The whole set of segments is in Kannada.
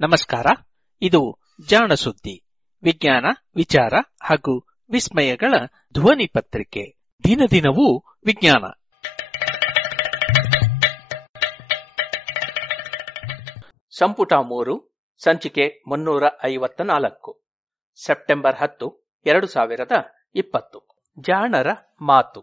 ನಮಸ್ಕಾರ. ಇದು ಜಾಣ ಸುದ್ದಿ, ವಿಜ್ಞಾನ, ವಿಚಾರ ಹಾಗೂ ವಿಸ್ಮಯಗಳ ಧ್ವನಿ ಪತ್ರಿಕೆ. ದಿನದಿನವೂ ವಿಜ್ಞಾನ. ಸಂಪುಟ 3, ಸಂಚಿಕೆ 354, ಸೆಪ್ಟೆಂಬರ್ 10, 2020. ಜಾಣರ ಮಾತು.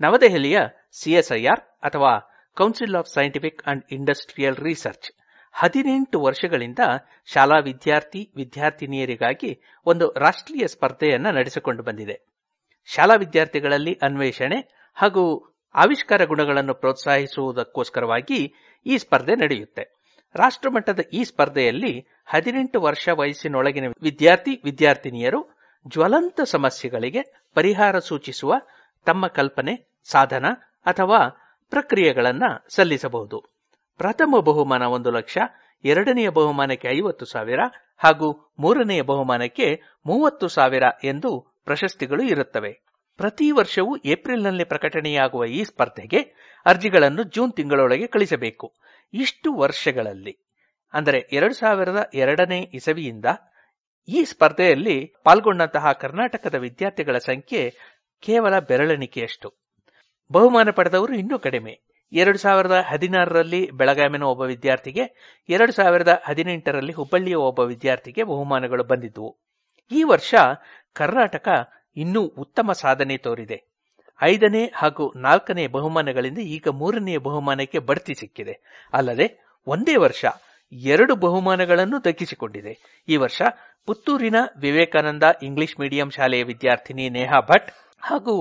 ನವದೆಹಲಿಯ ಸಿಎಸ್ಐಆರ್ ಅಥವಾ Council of Scientific and Industrial Research 18 ವರ್ಷಗಳಿಂದ ಶಾಲಾ ವಿದ್ಯಾರ್ಥಿನಿಯರಿಗಾಗಿ ಒಂದು ರಾಷ್ಟ್ರೀಯ ಸ್ಪರ್ಧೆಯನ್ನು ನಡೆಸಿಕೊಂಡು ಬಂದಿದೆ. ಶಾಲಾ ವಿದ್ಯಾರ್ಥಿಗಳಲ್ಲಿ ಅನ್ವೇಷಣೆ ಹಾಗೂ ಆವಿಷ್ಕಾರ ಗುಣಗಳನ್ನು ಪ್ರೋತ್ಸಾಹಿಸುವುದಕ್ಕೋಸ್ಕರವಾಗಿ ಈ ಸ್ಪರ್ಧೆ ನಡೆಯುತ್ತೆ. ರಾಷ್ಟ್ರಮಟ್ಟದ ಈ ಸ್ಪರ್ಧೆಯಲ್ಲಿ 18 ವರ್ಷ ವಯಸ್ಸಿನೊಳಗಿನ ವಿದ್ಯಾರ್ಥಿನಿಯರು ಜ್ವಲಂತ ಸಮಸ್ಯೆಗಳಿಗೆ ಪರಿಹಾರ ಸೂಚಿಸುವ ತಮ್ಮ ಕಲ್ಪನೆ, ಸಾಧನ ಅಥವಾ ಪ್ರಕ್ರಿಯೆಗಳನ್ನು ಸಲ್ಲಿಸಬಹುದು. ಪ್ರಥಮ ಬಹುಮಾನ 1 ಲಕ್ಷ, ಎರಡನೆಯ ಬಹುಮಾನಕ್ಕೆ 50,000 ಹಾಗೂ ಮೂರನೆಯ ಬಹುಮಾನಕ್ಕೆ 30,000 ಎಂದು ಪ್ರಶಸ್ತಿಗಳು ಇರುತ್ತವೆ. ಪ್ರತಿ ವರ್ಷವೂ ಏಪ್ರಿಲ್ನಲ್ಲಿ ಪ್ರಕಟಣೆಯಾಗುವ ಈ ಸ್ಪರ್ಧೆಗೆ ಅರ್ಜಿಗಳನ್ನು ಜೂನ್ ತಿಂಗಳೊಳಗೆ ಕಳಿಸಬೇಕು. ಇಷ್ಟು ವರ್ಷಗಳಲ್ಲಿ ಅಂದರೆ 2002ನೇ ಇಸವಿಯಿಂದ ಈ ಸ್ಪರ್ಧೆಯಲ್ಲಿ ಪಾಲ್ಗೊಂಡಂತಹ ಕರ್ನಾಟಕದ ವಿದ್ಯಾರ್ಥಿಗಳ ಸಂಖ್ಯೆ ಕೇವಲ ಬೆರಳೆಣಿಕೆಯಷ್ಟು. ಬಹುಮಾನ ಪಡೆದವರು ಇನ್ನೂ ಕಡಿಮೆ. 2016ರಲ್ಲಿ ಬೆಳಗಾವಿನ ಒಬ್ಬ ವಿದ್ಯಾರ್ಥಿಗೆ, 2018ರಲ್ಲಿ ಹುಬ್ಬಳ್ಳಿಯ ಒಬ್ಬ ವಿದ್ಯಾರ್ಥಿಗೆ ಬಹುಮಾನಗಳು ಬಂದಿದ್ದವು. ಈ ವರ್ಷ ಕರ್ನಾಟಕ ಇನ್ನೂ ಉತ್ತಮ ಸಾಧನೆ ತೋರಿದೆ. 5ನೇ ಹಾಗೂ 4ನೇ ಬಹುಮಾನಗಳಿಂದ ಈಗ 3ನೇ ಬಹುಮಾನಕ್ಕೆ ಬಡ್ತಿ ಸಿಕ್ಕಿದೆ. ಅಲ್ಲದೆ ಒಂದೇ ವರ್ಷ 2 ಬಹುಮಾನಗಳನ್ನು ದಕ್ಕಿಸಿಕೊಂಡಿದೆ. ಈ ವರ್ಷ ಪುತ್ತೂರಿನ ವಿವೇಕಾನಂದ ಇಂಗ್ಲಿಷ್ ಮೀಡಿಯಂ ಶಾಲೆಯ ವಿದ್ಯಾರ್ಥಿನಿ ನೇಹಾ ಭಟ್ ಹಾಗೂ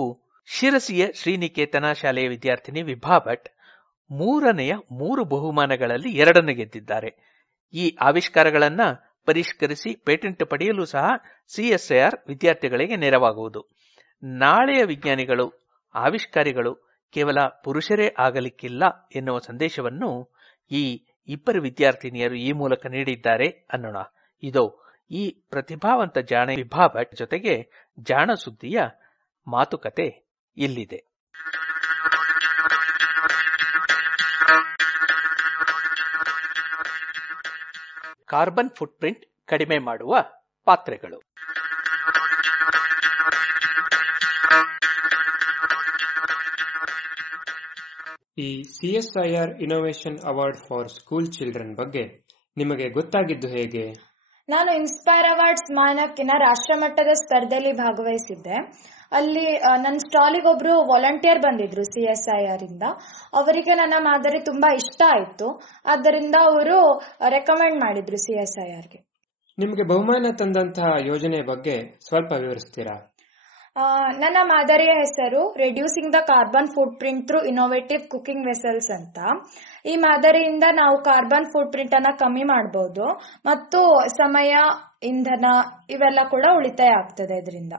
ಶಿರಸಿಯ ಶ್ರೀನಿಕೇತನ ಶಾಲೆಯ ವಿದ್ಯಾರ್ಥಿನಿ ವಿಭಾ ಭಟ್ 3 ಬಹುಮಾನಗಳಲ್ಲಿ 2 ಗೆದ್ದಿದ್ದಾರೆ. ಈ ಆವಿಷ್ಕಾರಗಳನ್ನು ಪರಿಷ್ಕರಿಸಿ ಪೇಟೆಂಟ್ ಪಡೆಯಲು ಸಹ ಸಿಎಸ್ಐಆರ್ ವಿದ್ಯಾರ್ಥಿಗಳಿಗೆ ನೆರವಾಗುವುದು. ನಾಳೆಯ ವಿಜ್ಞಾನಿಗಳು, ಆವಿಷ್ಕಾರಿಗಳು ಕೇವಲ ಪುರುಷರೇ ಆಗಲಿಕ್ಕಿಲ್ಲ ಎನ್ನುವ ಸಂದೇಶವನ್ನು ಈ 2 ವಿದ್ಯಾರ್ಥಿನಿಯರು ಈ ಮೂಲಕ ನೀಡಿದ್ದಾರೆ ಅನ್ನೋಣ. ಇದೋ ಈ ಪ್ರತಿಭಾವಂತ ಜಾಣ ವಿಭಾ ಭಟ್ ಜೊತೆಗೆ ಜಾಣ ಸುದ್ದಿಯ ಮಾತುಕತೆ ಇಲ್ಲಿದೆ. ಕಾರ್ಬನ್ ಫುಟ್ಪ್ರಿಂಟ್ ಕಡಿಮೆ ಮಾಡುವ ಪಾತ್ರೆಗಳು. ಈ CSIR innovation award for school children ಬಗ್ಗೆ ನಿಮಗೆ ಗೊತ್ತಾಗಿದ್ದು ಹೇಗೆ? ನಾನು ಇನ್ಸ್ಪೈರ್ ಅವಾರ್ಡ್ಸ್ ಮಾನಕ್ಕಿನ ರಾಷ್ಟ್ರಮಟ್ಟದ ಸ್ಪರ್ಧೆಯಲ್ಲಿ ಭಾಗವಹಿಸಿದ್ದೆ. ಅಲ್ಲಿ ನನ್ನ ಸ್ಟಾಲಿಗೆ ಒಬ್ರು ವಾಲಂಟಿಯರ್ ಬಂದಿದ್ರು ಸಿಎಸ್ಐಆರ್ ಇಂದ. ಅವರಿಗೆ ನನ್ನ ಮಾದರಿ ತುಂಬಾ ಇಷ್ಟ ಆಯ್ತು. ಆದ್ದರಿಂದ ಅವರು ರೆಕಮೆಂಡ್ ಮಾಡಿದ್ರು ಸಿಎಸ್ಐಆರ್ಗೆ. ನಿಮಗೆ ಬಹುಮಾನ ತಂದಂತಹ ಯೋಜನೆ ಬಗ್ಗೆ ಸ್ವಲ್ಪ ವಿವರಿಸ್ತೀರಾ? ನನ್ನ ಮಾದರಿಯ ಹೆಸರು reducing the carbon foot print through innovative cooking vessels ಅಂತ. ಈ ಮಾದರಿಯಿಂದ ನಾವು ಕಾರ್ಬನ್ ಫುಟ್ ಪ್ರಿಂಟ್ ಅನ್ನ ಕಮ್ಮಿ ಮಾಡಬಹುದು ಮತ್ತು ಸಮಯ, ಇಂಧನ ಇವೆಲ್ಲ ಕೂಡ ಉಳಿತಾಯ ಆಗ್ತದೆ ಇದರಿಂದ.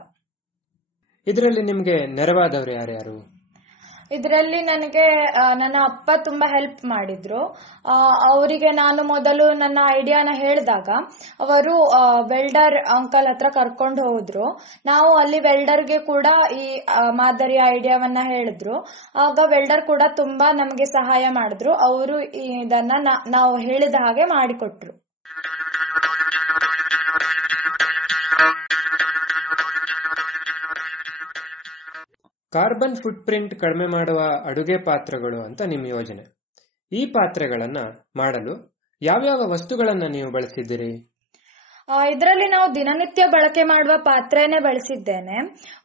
ಇದರಲ್ಲಿ ನಿಮಗೆ ನೆರವಾದವರು ಯಾರ್ಯಾರು? ಇದರಲ್ಲಿ ನನಗೆ ನನ್ನ ಅಪ್ಪ ತುಂಬಾ ಹೆಲ್ಪ್ ಮಾಡಿದ್ರು. ಅವರಿಗೆ ನಾನು ಮೊದಲು ನನ್ನ ಐಡಿಯಾನ ಹೇಳಿದಾಗ ಅವರು ವೆಲ್ಡರ್ ಅಂಕಲ್ ಹತ್ರ ಕರ್ಕೊಂಡು ಹೋದ್ರು. ನಾವು ಅಲ್ಲಿ ವೆಲ್ಡರ್ಗೆ ಕೂಡ ಈ ಮಾದರಿಯ ಐಡಿಯಾವನ್ನ ಹೇಳಿದ್ರು. ಆಗ ವೆಲ್ಡರ್ ಕೂಡ ತುಂಬಾ ನಮಗೆ ಸಹಾಯ ಮಾಡಿದ್ರು. ಅವರು ಇದನ್ನ ನಾವು ಹೇಳಿದ ಹಾಗೆ ಮಾಡಿಕೊಟ್ರು. ಕಾರ್ಬನ್ ಫುಟ್ ಪ್ರಿಂಟ್ ಕಡಿಮೆ ಮಾಡುವ ಅಡುಗೆ ಪಾತ್ರೆಗಳು ಅಂತ ನಿಮ್ಮ ಯೋಜನೆ. ಈ ಪಾತ್ರೆಗಳನ್ನ ಮಾಡಲು ಯಾವ್ಯಾವ ವಸ್ತುಗಳನ್ನ ನೀವು ಬಳಸಿದ್ದೀರಿ? ಇದರಲ್ಲಿ ನಾವು ದಿನನಿತ್ಯ ಬಳಕೆ ಮಾಡುವ ಪಾತ್ರೆನೇ ಬಳಸಿದ್ದೇನೆ.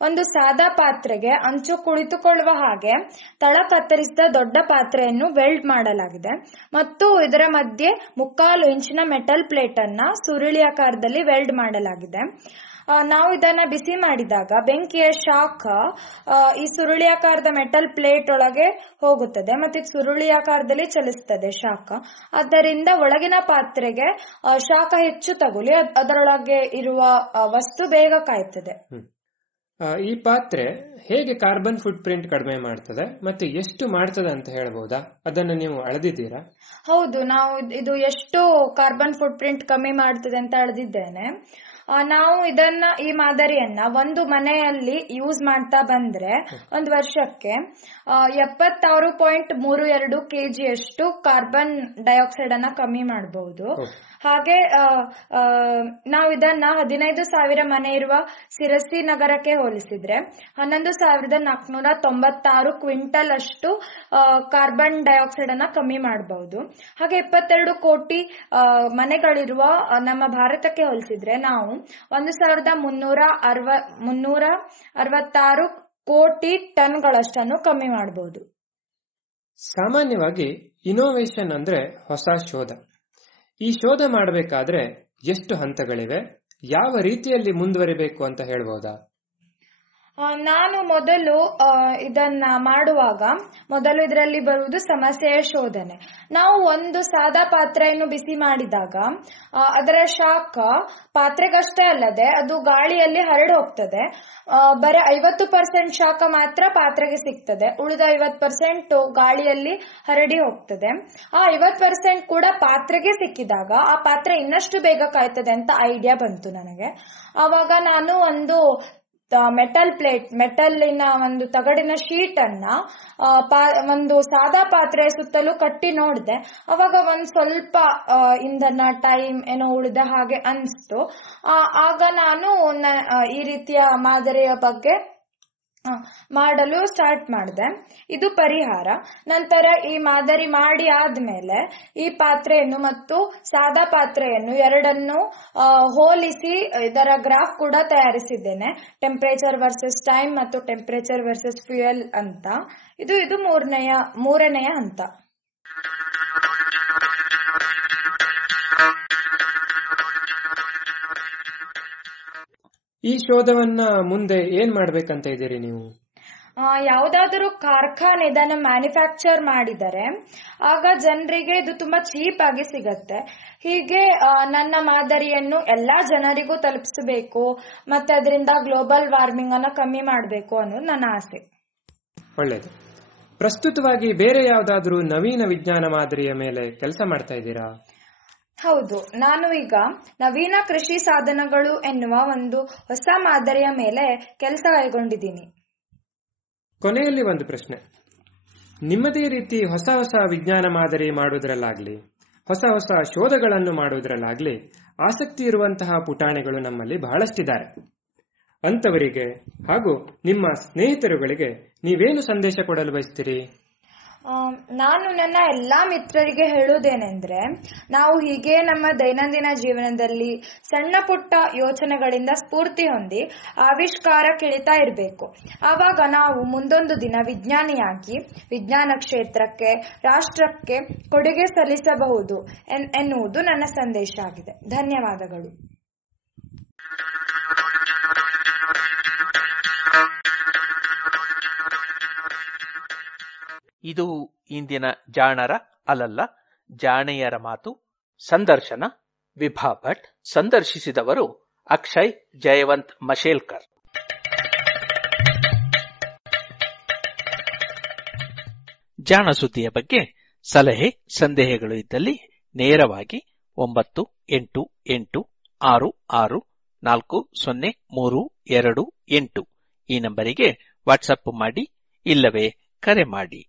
ಒಂದು ಸಾದಾ ಪಾತ್ರೆಗೆ ಅಂಚು ಕುಳಿತುಕೊಳ್ಳುವ ಹಾಗೆ ತಳ ಕತ್ತರಿಸಿದ ದೊಡ್ಡ ಪಾತ್ರೆಯನ್ನು ವೆಲ್ಡ್ ಮಾಡಲಾಗಿದೆ ಮತ್ತು ಇದರ ಮಧ್ಯೆ 3/4 ಇಂಚಿನ ಮೆಟಲ್ ಪ್ಲೇಟ್ ಅನ್ನ ಸುರುಳಿಯಾಕಾರದಲ್ಲಿ ವೆಲ್ಡ್ ಮಾಡಲಾಗಿದೆ. ನಾವು ಇದನ್ನ ಬಿಸಿ ಮಾಡಿದಾಗ ಬೆಂಕಿಯ ಶಾಖ ಈ ಸುರುಳಿಯಾಕಾರದ ಮೆಟಲ್ ಪ್ಲೇಟ್ ಒಳಗೆ ಹೋಗುತ್ತದೆ ಮತ್ತು ಇದು ಸುರುಳಿಯಾಕಾರದಲ್ಲಿ ಚಲಿಸುತ್ತದೆ ಶಾಖ. ಆದ್ದರಿಂದ ಒಳಗಿನ ಪಾತ್ರೆಗೆ ಶಾಖ ಹೆಚ್ಚು ತಗುಲಿ ಅದರೊಳಗೆ ಇರುವ ವಸ್ತು ಬೇಗ ಕಾಯ್ತದೆ. ಈ ಪಾತ್ರೆ ಹೇಗೆ ಕಾರ್ಬನ್ ಫುಟ್ ಪ್ರಿಂಟ್ ಕಡಿಮೆ ಮಾಡ್ತದೆ ಮತ್ತೆ ಎಷ್ಟು ಮಾಡ್ತದೆ ಅಂತ ಹೇಳ್ಬಹುದಾ? ಅದನ್ನು ನೀವು ಅಳೆದಿದ್ದೀರಾ? ಹೌದು, ನಾವು ಇದು ಎಷ್ಟು ಕಾರ್ಬನ್ ಫುಟ್ ಪ್ರಿಂಟ್ ಕಮ್ಮಿ ಮಾಡ್ತದೆ ಅಂತ ಅಳೆದಿದ್ದೇನೆ. ನಾವು ಈ ಮಾದರಿಯನ್ನ ಒಂದು ಮನೆಯಲ್ಲಿ ಯೂಸ್ ಮಾಡ್ತಾ ಬಂದ್ರೆ ಒಂದು ವರ್ಷಕ್ಕೆ 76.32 kg ಕಾರ್ಬನ್ ಡೈಆಕ್ಸೈಡ್ ಅನ್ನ ಕಮ್ಮಿ ಮಾಡಬಹುದು. ಹಾಗೆ ನಾವು ಇದನ್ನ 15,000 ಮನೆ ಇರುವ ಸಿರಸಿ ನಗರಕ್ಕೆ ಹೋಲಿಸಿದ್ರೆ 11,496 ಕ್ವಿಂಟಲ್ ಅಷ್ಟು ಕಾರ್ಬನ್ ಡೈಆಕ್ಸೈಡ್ ಅನ್ನ ಕಮ್ಮಿ ಮಾಡಬಹುದು. ಹಾಗೆ 22 ಕೋಟಿ ಮನೆಗಳಿರುವ ನಮ್ಮ ಭಾರತಕ್ಕೆ ಹೋಲಿಸಿದ್ರೆ ನಾವು 1,366 ಕೋಟಿ ಟನ್ಗಳಷ್ಟನ್ನು ಕಮ್ಮಿ ಮಾಡಬಹುದು. ಸಾಮಾನ್ಯವಾಗಿ ಇನೋವೇಷನ್ ಅಂದ್ರೆ ಹೊಸ ಶೋಧ. ಈ ಶೋಧ ಮಾಡಬೇಕಾದ್ರೆ ಎಷ್ಟು ಹಂತಗಳಿವೆ, ಯಾವ ರೀತಿಯಲ್ಲಿ ಮುಂದುವರಿಬೇಕು ಅಂತ ಹೇಳ್ಬೋದಾ? ನಾನು ಮೊದಲು ಇದನ್ನ ಮಾಡುವಾಗ ಇದರಲ್ಲಿ ಬರುವುದು ಸಮಸ್ಯೆಯ ಶೋಧನೆ. ನಾವು ಒಂದು ಸಾದಾ ಪಾತ್ರೆಯನ್ನು ಬಿಸಿ ಮಾಡಿದಾಗ ಅದರ ಶಾಖ ಪಾತ್ರೆಗಷ್ಟೇ ಅಲ್ಲದೆ ಅದು ಗಾಳಿಯಲ್ಲಿ ಹರಡಿ ಹೋಗ್ತದೆ. ಬರೀ 50% ಶಾಖ ಮಾತ್ರ ಪಾತ್ರೆಗೆ ಸಿಗ್ತದೆ, ಉಳಿದ 50% ಗಾಳಿಯಲ್ಲಿ ಹರಡಿ ಹೋಗ್ತದೆ. ಆ 50% ಕೂಡ ಪಾತ್ರೆಗೆ ಸಿಕ್ಕಿದಾಗ ಆ ಪಾತ್ರೆ ಇನ್ನಷ್ಟು ಬೇಗ ಕಾಯ್ತದೆ ಅಂತ ಐಡಿಯಾ ಬಂತು ನನಗೆ. ಆವಾಗ ನಾನು ಒಂದು ಮೆಟಲ್ಲಿನ ಒಂದು ತಗಡಿನ ಶೀಟ್ ಅನ್ನ ಒಂದು ಸಾದಾ ಪಾತ್ರೆ ಸುತ್ತಲೂ ಕಟ್ಟಿ ನೋಡಿದೆ. ಅವಾಗ ಒಂದ್ ಸ್ವಲ್ಪ ಇಂಧನ ಟೈಮ್ ಏನೋ ಉಳಿದ ಹಾಗೆ ಅನ್ಸ್ತು. ಆಗ ನಾನು ಈ ರೀತಿಯ ಮಾದರಿಯ ಬಗ್ಗೆ ಮಾಡಲು ಸ್ಟಾರ್ಟ್ ಮಾಡಿದೆ. ಇದು ಪರಿಹಾರ. ನಂತರ ಈ ಮಾದರಿ ಮಾಡಿ ಆದ್ಮೇಲೆ ಈ ಪಾತ್ರೆಯನ್ನು ಮತ್ತು ಸಾದಾ ಪಾತ್ರೆಯನ್ನು ಎರಡನ್ನು ಹೋಲಿಸಿ ಇದರ ಗ್ರಾಫ್ ಕೂಡ ತಯಾರಿಸಿದ್ದೇನೆ. ಟೆಂಪರೇಚರ್ ವರ್ಸಸ್ ಟೈಮ್ ಮತ್ತು ಟೆಂಪರೇಚರ್ ವರ್ಸಸ್ ಫ್ಯೂಯಲ್ ಅಂತ. ಇದು ಮೂರನೆಯ ಹಂತ. ಈ ಶೋಧವನ್ನ ಮುಂದೆ ಏನ್ ಮಾಡ್ಬೇಕಂತ ಇದ್ದೀರಿ ನೀವು? ಯಾವುದಾದರೂ ಕಾರ್ಖಾನೆ ಇದನ್ನ ಮ್ಯಾನುಫ್ಯಾಕ್ಚರ್ ಮಾಡಿದರೆ ಆಗ ಜನರಿಗೆ ಇದು ತುಂಬಾ ಚೀಪ್ ಆಗಿ ಸಿಗತ್ತೆ. ಹೀಗೆ ನನ್ನ ಮಾದರಿಯನ್ನು ಎಲ್ಲಾ ಜನರಿಗೂ ತಲುಪಿಸಬೇಕು ಮತ್ತೆ ಅದರಿಂದ ಗ್ಲೋಬಲ್ ವಾರ್ಮಿಂಗ್ ಅನ್ನ ಕಮ್ಮಿ ಮಾಡಬೇಕು ಅನ್ನೋದು ನನ್ನ ಆಸೆ. ಒಳ್ಳೆಯದು. ಪ್ರಸ್ತುತವಾಗಿ ಬೇರೆ ಯಾವುದಾದ್ರೂ ನವೀನ ವಿಜ್ಞಾನ ಮಾದರಿಯ ಮೇಲೆ ಕೆಲಸ ಮಾಡ್ತಾ ಇದ್ದೀರಾ? ಹೌದು, ನಾನು ಈಗ ನವೀನ ಕೃಷಿ ಸಾಧನಗಳು ಎನ್ನುವ ಒಂದು ಹೊಸ ಮಾದರಿಯ ಮೇಲೆ ಕೆಲಸ ಕೈಗೊಂಡಿದ್ದೀನಿ. ಕೊನೆಯಲ್ಲಿ ಒಂದು ಪ್ರಶ್ನೆ. ನಿಮ್ಮದೇ ರೀತಿ ಹೊಸ ವಿಜ್ಞಾನ ಮಾದರಿ ಮಾಡುವುದರಲ್ಲಾಗ್ಲಿ, ಹೊಸ ಶೋಧಗಳನ್ನು ಮಾಡುವುದರಲ್ಲಾಗ್ಲಿ ಆಸಕ್ತಿ ಇರುವಂತಹ ಪುಟಾಣಿಗಳು ನಮ್ಮಲ್ಲಿ ಬಹಳಷ್ಟಿದ್ದಾರೆ. ಅಂತವರಿಗೆ ಹಾಗೂ ನಿಮ್ಮ ಸ್ನೇಹಿತರುಗಳಿಗೆ ನೀವೇನು ಸಂದೇಶ ಕೊಡಲು ಬಯಸ್ತೀರಿ? ನಾನು ನನ್ನ ಎಲ್ಲಾ ಮಿತ್ರರಿಗೆ ಹೇಳುವುದೇನೆಂದ್ರೆ, ನಾವು ಹೀಗೆ ನಮ್ಮ ದೈನಂದಿನ ಜೀವನದಲ್ಲಿ ಸಣ್ಣ ಪುಟ್ಟ ಯೋಚನೆಗಳಿಂದ ಸ್ಫೂರ್ತಿ ಹೊಂದಿ ಆವಿಷ್ಕಾರ ಕಿಳಿತಾ ಇರಬೇಕು. ಆವಾಗ ನಾವು ಮುಂದೊಂದು ದಿನ ವಿಜ್ಞಾನಿಯಾಗಿ ವಿಜ್ಞಾನ ಕ್ಷೇತ್ರಕ್ಕೆ, ರಾಷ್ಟ್ರಕ್ಕೆ ಕೊಡುಗೆ ಸಲ್ಲಿಸಬಹುದು ಎನ್ನುವುದು ನನ್ನ ಸಂದೇಶ ಆಗಿದೆ. ಧನ್ಯವಾದಗಳು. ಇದು ಇಂದಿನ ಜಾಣರ ಅಲ್ಲಲ್ಲ ಜಾಣೆಯರ ಮಾತು. ಸಂದರ್ಶನ ವಿಭಾ ಭಟ್. ಸಂದರ್ಶಿಸಿದವರು ಅಕ್ಷಯ್ ಜಯವಂತ್ ಮಶೇಲ್ಕರ್. ಜಾಣ ಸುದ್ದಿಯ ಬಗ್ಗೆ ಸಲಹೆ ಸಂದೇಹಗಳು ಇದ್ದಲ್ಲಿ ನೇರವಾಗಿ 9886640328 ಈ ನಂಬರಿಗೆ ವಾಟ್ಸಪ್ ಮಾಡಿ ಇಲ್ಲವೇ ಕರೆ ಮಾಡಿ.